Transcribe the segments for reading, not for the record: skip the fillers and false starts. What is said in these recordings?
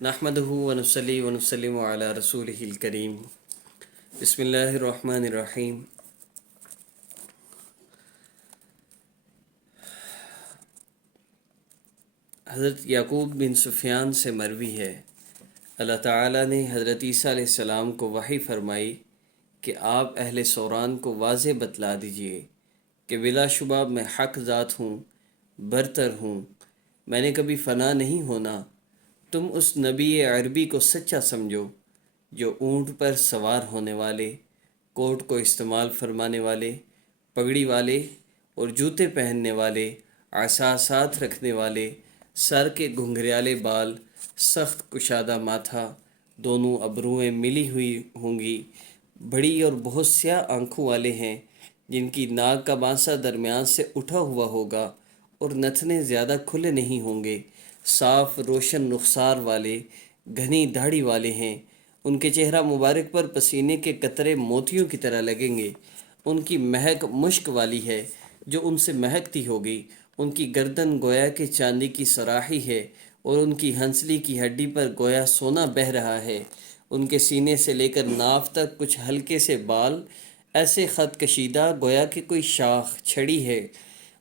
نحمدہ ونصلی ونسلم علی رسولہ الکریم۔ بسم اللہ الرحمن الرحیم۔ حضرت یعقوب بن سفیان سے مروی ہے، اللہ تعالیٰ نے حضرت عیسیٰ علیہ السلام کو وحی فرمائی کہ آپ اہل سوران کو واضح بتلا دیجئے کہ بلا شبہ میں حق ذات ہوں، برتر ہوں، میں نے کبھی فنا نہیں ہونا۔ تم اس نبی عربی کو سچا سمجھو جو اونٹ پر سوار ہونے والے، کوٹ کو استعمال فرمانے والے، پگڑی والے اور جوتے پہننے والے، عصا ساتھ رکھنے والے، سر کے گھنگریالے بال، سخت کشادہ ماتھا، دونوں ابروئیں ملی ہوئی ہوں گی، بڑی اور بہت سیاہ آنکھوں والے ہیں، جن کی ناک کا بانسا درمیان سے اٹھا ہوا ہوگا اور نتنے زیادہ کھلے نہیں ہوں گے، صاف روشن رخسار والے، گھنی داڑھی والے ہیں، ان کے چہرہ مبارک پر پسینے کے قطرے موتیوں کی طرح لگیں گے، ان کی مہک مشک والی ہے جو ان سے مہکتی ہوگی، ان کی گردن گویا کہ چاندی کی سراحی ہے اور ان کی ہنسلی کی ہڈی پر گویا سونا بہہ رہا ہے، ان کے سینے سے لے کر ناف تک کچھ ہلکے سے بال ایسے خط کشیدہ گویا کہ کوئی شاخ چھڑی ہے،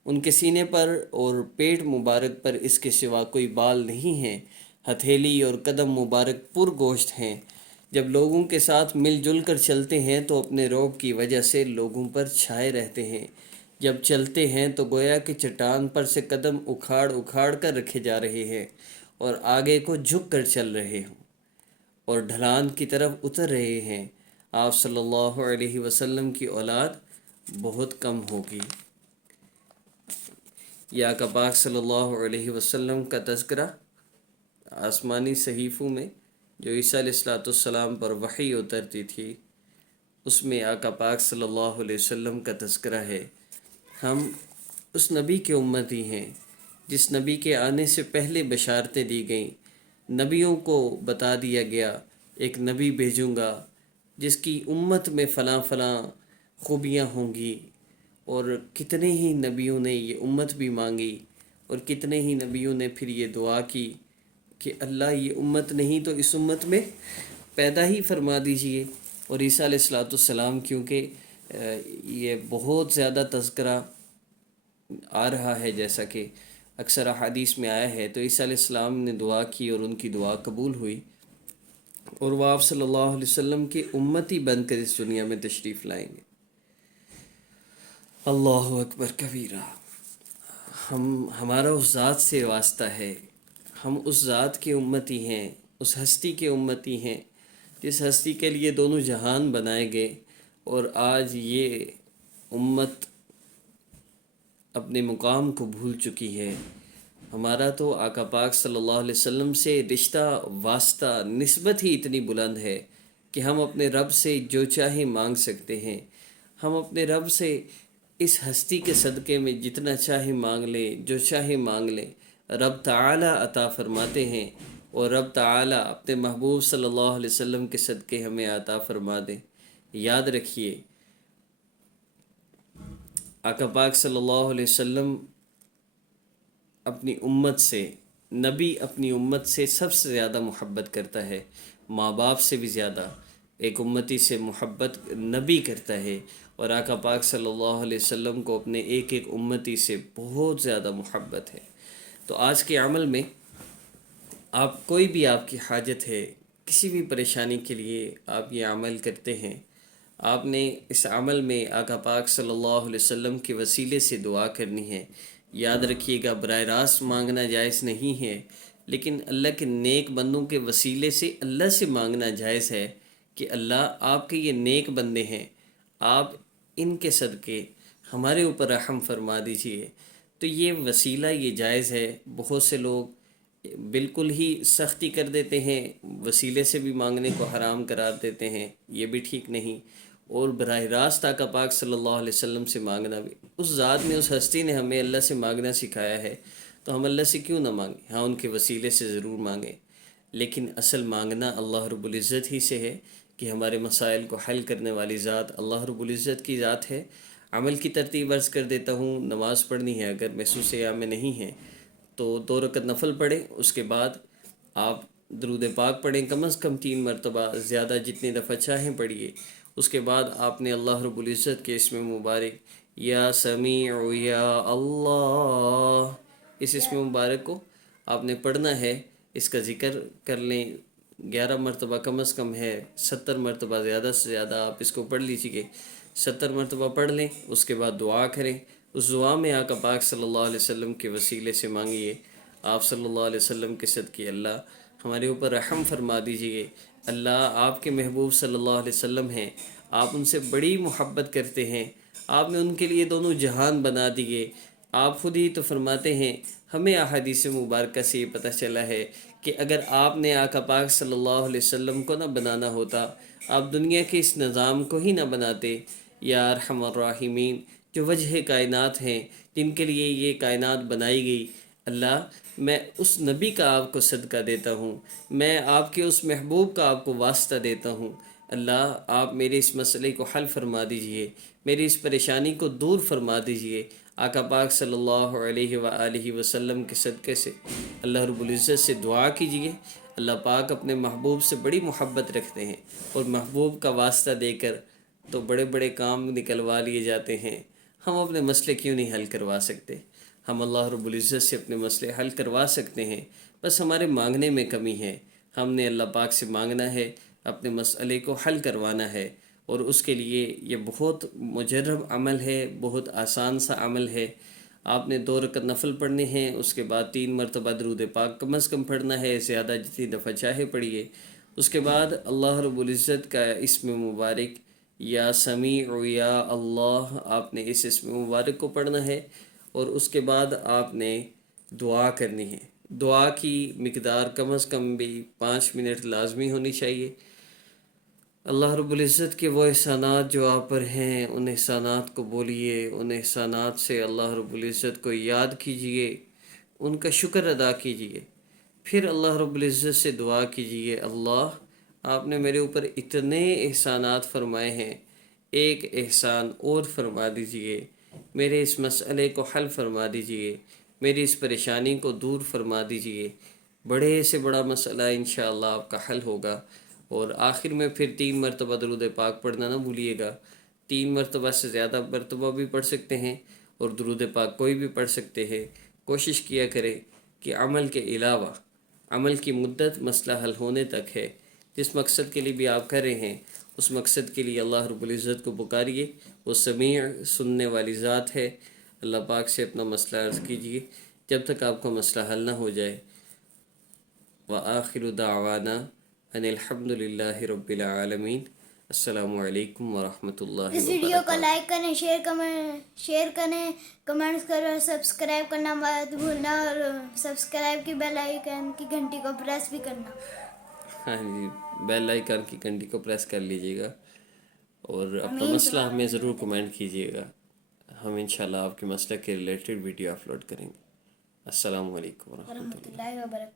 ان کے سینے پر اور پیٹ مبارک پر اس کے سوا کوئی بال نہیں ہیں، ہتھیلی اور قدم مبارک پر گوشت ہیں، جب لوگوں کے ساتھ مل جل کر چلتے ہیں تو اپنے رعب کی وجہ سے لوگوں پر چھائے رہتے ہیں، جب چلتے ہیں تو گویا کہ چٹان پر سے قدم اکھاڑ اکھاڑ کر رکھے جا رہے ہیں اور آگے کو جھک کر چل رہے ہوں اور ڈھلان کی طرف اتر رہے ہیں۔ آپ صلی اللہ علیہ وسلم کی اولاد بہت کم ہوگی۔ یا کا پاک صلی اللہ علیہ وسلم کا تذکرہ آسمانی صحیفوں میں جو عیسیٰ علیہ السلام پر وحی اترتی تھی، اس میں آقا پاک صلی اللہ علیہ وسلم کا تذکرہ ہے۔ ہم اس نبی کے امتی ہیں جس نبی کے آنے سے پہلے بشارتیں دی گئیں، نبیوں کو بتا دیا گیا ایک نبی بھیجوں گا جس کی امت میں فلاں فلاں خوبیاں ہوں گی، اور کتنے ہی نبیوں نے یہ امت بھی مانگی اور کتنے ہی نبیوں نے پھر یہ دعا کی کہ اللہ یہ امت نہیں تو اس امت میں پیدا ہی فرما دیجئے۔ اور عیسیٰ علیہ السلام کیونکہ یہ بہت زیادہ تذکرہ آ رہا ہے، جیسا کہ اکثر احادیث میں آیا ہے، تو عیسیٰ علیہ السلام نے دعا کی اور ان کی دعا قبول ہوئی اور وہ آپ صلی اللہ علیہ وسلم کے امتی بن کر اس دنیا میں تشریف لائیں گے۔ اللہ اکبر کبیرہ۔ ہمارا اس ذات سے واسطہ ہے، ہم اس ذات کے امتی ہیں، اس ہستی کے امتی ہیں جس ہستی کے لیے دونوں جہان بنائے گئے، اور آج یہ امت اپنے مقام کو بھول چکی ہے۔ ہمارا تو آقا پاک صلی اللہ علیہ وسلم سے رشتہ، واسطہ، نسبت ہی اتنی بلند ہے کہ ہم اپنے رب سے جو چاہے مانگ سکتے ہیں، ہم اپنے رب سے اس ہستی کے صدقے میں جتنا چاہے مانگ لیں، جو چاہے مانگ لیں، رب تعالی عطا فرماتے ہیں، اور رب تعالی اپنے محبوب صلی اللہ علیہ وسلم کے صدقے ہمیں عطا فرما دیں۔ یاد رکھیے، آقا پاک صلی اللہ علیہ وسلم اپنی امت سے، نبی اپنی امت سے سب سے زیادہ محبت کرتا ہے، ماں باپ سے بھی زیادہ ایک امتی سے محبت نبی کرتا ہے، اور آقا پاک صلی اللہ علیہ وسلم کو اپنے ایک ایک امتی سے بہت زیادہ محبت ہے۔ تو آج کے عمل میں آپ کوئی بھی آپ کی حاجت ہے، کسی بھی پریشانی کے لیے آپ یہ عمل کرتے ہیں، آپ نے اس عمل میں آقا پاک صلی اللہ علیہ وسلم کے وسیلے سے دعا کرنی ہے۔ یاد رکھیے گا، براہ راست مانگنا جائز نہیں ہے، لیکن اللہ کے نیک بندوں کے وسیلے سے اللہ سے مانگنا جائز ہے کہ اللہ آپ کے یہ نیک بندے ہیں، آپ ان کے صدقے ہمارے اوپر رحم فرما دیجئے۔ تو یہ وسیلہ یہ جائز ہے۔ بہت سے لوگ بالکل ہی سختی کر دیتے ہیں، وسیلے سے بھی مانگنے کو حرام قرار دیتے ہیں، یہ بھی ٹھیک نہیں، اور براہ راست آقا پاک صلی اللہ علیہ وسلم سے مانگنا بھی، اس ذات نے، اس ہستی نے ہمیں اللہ سے مانگنا سکھایا ہے، تو ہم اللہ سے کیوں نہ مانگیں؟ ہاں، ان کے وسیلے سے ضرور مانگیں، لیکن اصل مانگنا اللہ رب العزت ہی سے ہے کہ ہمارے مسائل کو حل کرنے والی ذات اللہ رب العزت کی ذات ہے۔ عمل کی ترتیب عرض کر دیتا ہوں، نماز پڑھنی ہے، اگر محسوس یا میں نہیں ہے تو 2 رکعت نفل پڑھیں، اس کے بعد آپ درود پاک پڑھیں، کم از کم 3 مرتبہ، زیادہ جتنی دفعہ چاہیں پڑھیے۔ اس کے بعد آپ نے اللہ رب العزت کے اسم مبارک یا سمیع یا اللہ، اس اسم مبارک کو آپ نے پڑھنا ہے۔ اس کا ذکر کر لیں، 11 مرتبہ کم از کم ہے، 70 مرتبہ زیادہ سے زیادہ آپ اس کو پڑھ لیجیے۔ 70 مرتبہ پڑھ لیں، اس کے بعد دعا کریں۔ اس دعا میں آقا پاک صلی اللہ علیہ وسلم کے وسیلے سے مانگیے، آپ صلی اللہ علیہ وسلم کے صدقے اللہ ہمارے اوپر رحم فرما دیجیے۔ اللہ آپ کے محبوب صلی اللہ علیہ وسلم ہیں، آپ ان سے بڑی محبت کرتے ہیں، آپ نے ان کے لیے دونوں جہان بنا دیے۔ آپ خود ہی تو فرماتے ہیں، ہمیں احادیث مبارکہ سے یہ پتہ چلا ہے کہ اگر آپ نے آقا پاک صلی اللہ علیہ وسلم کو نہ بنانا ہوتا، آپ دنیا کے اس نظام کو ہی نہ بناتے۔ یا ارحم الراحمین، جو وجہ کائنات ہیں، جن کے لیے یہ کائنات بنائی گئی، اللہ میں اس نبی کا آپ کو صدقہ دیتا ہوں، میں آپ کے اس محبوب کا آپ کو واسطہ دیتا ہوں۔ اللہ آپ میرے اس مسئلے کو حل فرما دیجئے، میری اس پریشانی کو دور فرما دیجئے۔ آقا پاک صلی اللہ علیہ وآلہ وسلم کے صدقے سے اللہ رب العزت سے دعا کیجئے۔ اللہ پاک اپنے محبوب سے بڑی محبت رکھتے ہیں، اور محبوب کا واسطہ دے کر تو بڑے بڑے کام نکلوا لیے جاتے ہیں۔ ہم اپنے مسئلے کیوں نہیں حل کروا سکتے؟ ہم اللہ رب العزت سے اپنے مسئلے حل کروا سکتے ہیں، بس ہمارے مانگنے میں کمی ہے۔ ہم نے اللہ پاک سے مانگنا ہے، اپنے مسئلے کو حل کروانا ہے، اور اس کے لیے یہ بہت مجرب عمل ہے، بہت آسان سا عمل ہے۔ آپ نے 2 رکعت نفل پڑھنے ہیں، اس کے بعد 3 مرتبہ درود پاک کم از کم پڑھنا ہے، زیادہ جتنی دفعہ چاہے پڑھیے۔ اس کے بعد اللہ رب العزت کا اسم مبارک یا سمیع یا اللہ، آپ نے اس اسم مبارک کو پڑھنا ہے، اور اس کے بعد آپ نے دعا کرنی ہے۔ دعا کی مقدار کم از کم بھی 5 منٹ لازمی ہونی چاہیے۔ اللہ رب العزت کے وہ احسانات جو آپ پر ہیں، ان احسانات کو بولیے، ان احسانات سے اللہ رب العزت کو یاد کیجئے، ان کا شکر ادا کیجئے۔ پھر اللہ رب العزت سے دعا کیجئے، اللہ آپ نے میرے اوپر اتنے احسانات فرمائے ہیں، ایک احسان اور فرما دیجئے، میرے اس مسئلے کو حل فرما دیجئے، میری اس پریشانی کو دور فرما دیجئے۔ بڑے سے بڑا مسئلہ انشاءاللہ آپ کا حل ہوگا۔ اور آخر میں پھر 3 مرتبہ درود پاک پڑھنا نہ بھولیے گا۔ 3 مرتبہ سے زیادہ مرتبہ بھی پڑھ سکتے ہیں، اور درود پاک کوئی بھی پڑھ سکتے ہیں۔ کوشش کیا کریں کہ عمل کے علاوہ، عمل کی مدت مسئلہ حل ہونے تک ہے، جس مقصد کے لیے بھی آپ کر رہے ہیں، اس مقصد کے لیے اللہ رب العزت کو پکاریے، وہ سمیع سننے والی ذات ہے۔ اللہ پاک سے اپنا مسئلہ عرض کیجیے جب تک آپ کا مسئلہ حل نہ ہو جائے۔ وآخر دعوانا ان الحمد للہ رب العالمین۔ السلام علیکم ورحمۃ اللہ اس ویڈیو کو لائک کریں، شیئر کریں، کمنٹس کریں، سبسکرائب کرنا مت بھولنا، اور سبسکرائب کی بیل آئیکن کی گھنٹی کو پریس بھی کرنا۔ ہاں جی، بیل آئیکن کی گھنٹی کو پریس کر لیجئے گا، اور اپنا مسئلہ ہمیں ضرور کمنٹ کیجئے گا۔ ہم انشاءاللہ آپ کے مسئلہ کے ریلیٹڈ ویڈیو اپلوڈ کریں گے۔ السلام علیکم ورحمۃ اللہ۔ ورحمۃ اللہ وبرکاتہ۔